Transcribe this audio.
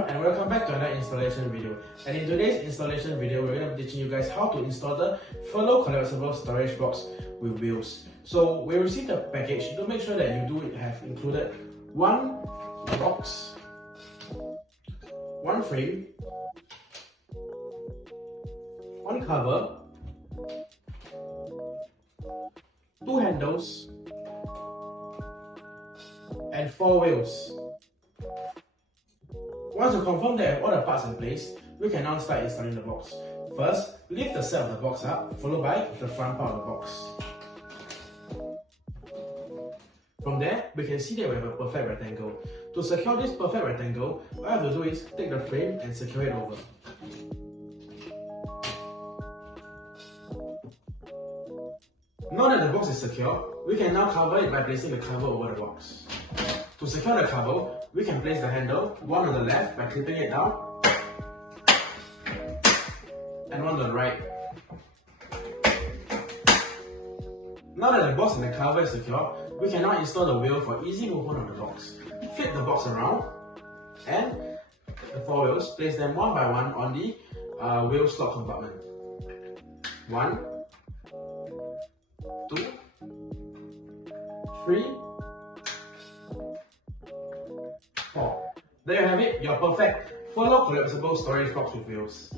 everyone, and welcome back to another installation video. And in today's installation video, we're going to be teaching you guys how to install the Flero collapsible storage box with wheels. So we received the package. To make sure that you do have included one box, one frame, one cover, two handles, and four wheels. Once you confirm that you have all the parts in place, we can now start installing the box. First, lift the side of the box up, followed by the front part of the box. From there, we can see that we have a perfect rectangle. To secure this perfect rectangle, all you have to do is take the frame and secure it over. Now that the box is secure, we can now cover it by placing the cover over the box. To secure the cover, we can place the handle, one on the left by clipping it down, and one on the right. Now that the box and the cover is secure, we can now install the wheel for easy movement of the box. Flip the box around, and the four wheels, place them one by one on the wheel slot compartment. 1, 2, 3, 4. There you have it, your perfect Flero collapsible storage box with wheels.